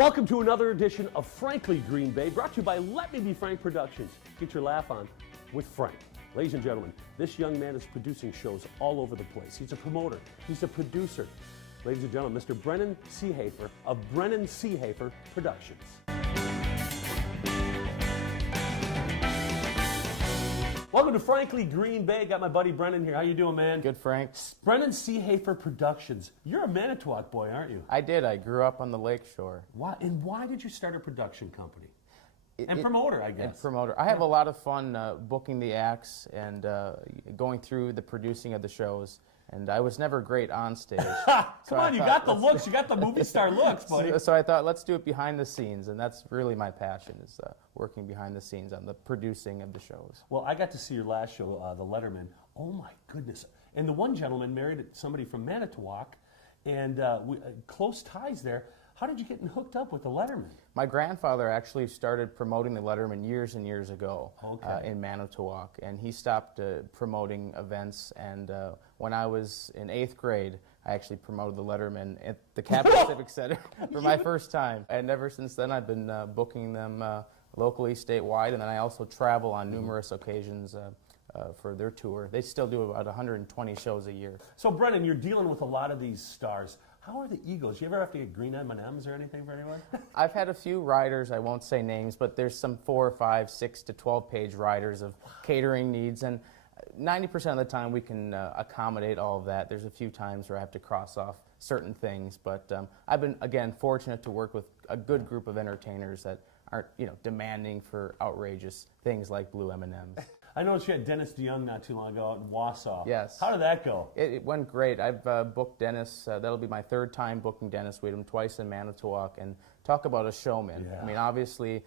Welcome to another edition of Frankly Green Bay, brought to you by Let Me Be Frank Productions. Get your laugh on with Frank. Ladies and gentlemen, this young man is producing shows all over the place. He's a promoter. He's a producer. Ladies and gentlemen, Mr. Brennan Seehafer of Brennan Seehafer Productions. Welcome to Frankly Green Bay. Got my buddy Brennan here. How you doing, man? Good, Frank. Brennan Seehafer Productions. You're a Manitowoc boy, aren't you? I did. I grew up on the lake shore. Why did you start a production company? Promoter, I guess. And promoter. I have a lot of fun booking the acts and going through the producing of the shows. And I was never great on stage. Come on, you got the looks. You got the movie star looks, buddy. So I thought, let's do it behind the scenes. And that's really my passion, is working behind the scenes on the producing of the shows. Well, I got to see your last show, The Letterman. Oh, my goodness. And the one gentleman married somebody from Manitowoc, and close ties there. How did you get hooked up with The Letterman? My grandfather actually started promoting The Letterman years and years ago in Manitowoc, and he stopped promoting events. And when I was in 8th grade, I actually promoted The Letterman at the Capital Civic Center for my first time. And ever since then, I've been booking them locally, statewide, and then I also travel on numerous occasions for their tour. They still do about 120 shows a year. So, Brennan, you're dealing with a lot of these stars. How are the Eagles? You ever have to get green M&Ms or anything for anyone? I've had a few riders, I won't say names, but there's some 4 or 5, 6 to 12 page riders of catering needs, and 90% of the time we can accommodate all of that. There's a few times where I have to cross off certain things, but I've been, again, fortunate to work with a good group of entertainers that aren't, demanding for outrageous things like blue M&Ms. I noticed you had Dennis DeYoung not too long ago out in Wausau. Yes. How did that go? It went great. I've booked Dennis. That'll be my 3rd time booking Dennis. We had him twice in Manitowoc, and talk about a showman. Yeah. I mean, obviously,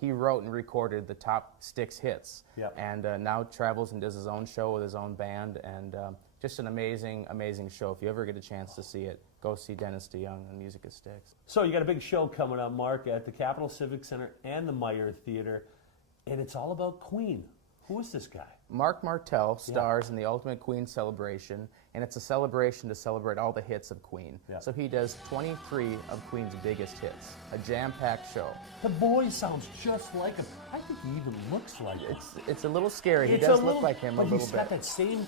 he wrote and recorded the top Styx hits, and now travels and does his own show with his own band, and just an amazing, amazing show. If you ever get a chance to see it, go see Dennis DeYoung and Music of Styx. So you got a big show coming up, Mark, at the Capital Civic Center and the Meyer Theater. And it's all about Queen. Who is this guy? Mark Martel stars in the Ultimate Queen Celebration, and it's a celebration to celebrate all the hits of Queen. Yeah. So he does 23 of Queen's biggest hits, a jam-packed show. The boy sounds just like him. I think he even looks like him. It's a little scary. He does look like him a little bit. But he's got that same,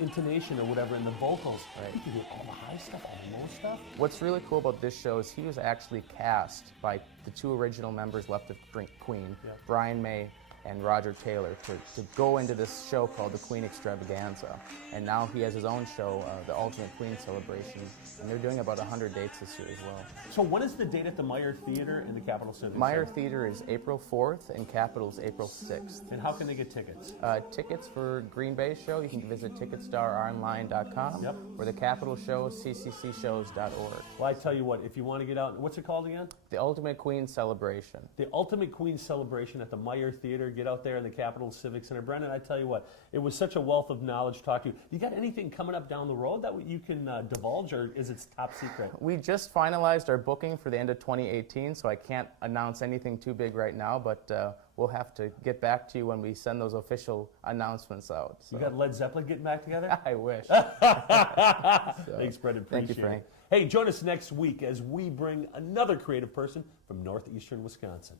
intonation or whatever in the vocals. Right. He can do all the high stuff, all the low stuff. What's really cool about this show is he was actually cast by the 2 original members left of Queen, Brian May and Roger Taylor, to go into this show called the Queen Extravaganza. And now he has his own show, the Ultimate Queen Celebration, and they're doing about 100 dates this year as well. So when is the date at the Meyer Theater in the Capital Civic Center? Meyer Theater is April 4th and Capital's April 6th. And how can they get tickets? Tickets for Green Bay show, you can visit ticketstaronline.com, or the Capital show, cccshows.org. Well, I tell you what, if you want to get out, what's it called again? The Ultimate Queen Celebration. The Ultimate Queen Celebration at the Meyer Theater. Get out there in the Capital Civic Center. Brennan, I tell you what, it was such a wealth of knowledge to talk to you. You got anything coming up down the road that you can divulge, or is it top secret? We just finalized our booking for the end of 2018, so I can't announce anything too big right now, but we'll have to get back to you when we send those official announcements out. So. You got Led Zeppelin getting back together? I wish. Thanks, Brendan. Thank you, Frank. Hey, join us next week as we bring another creative person from northeastern Wisconsin.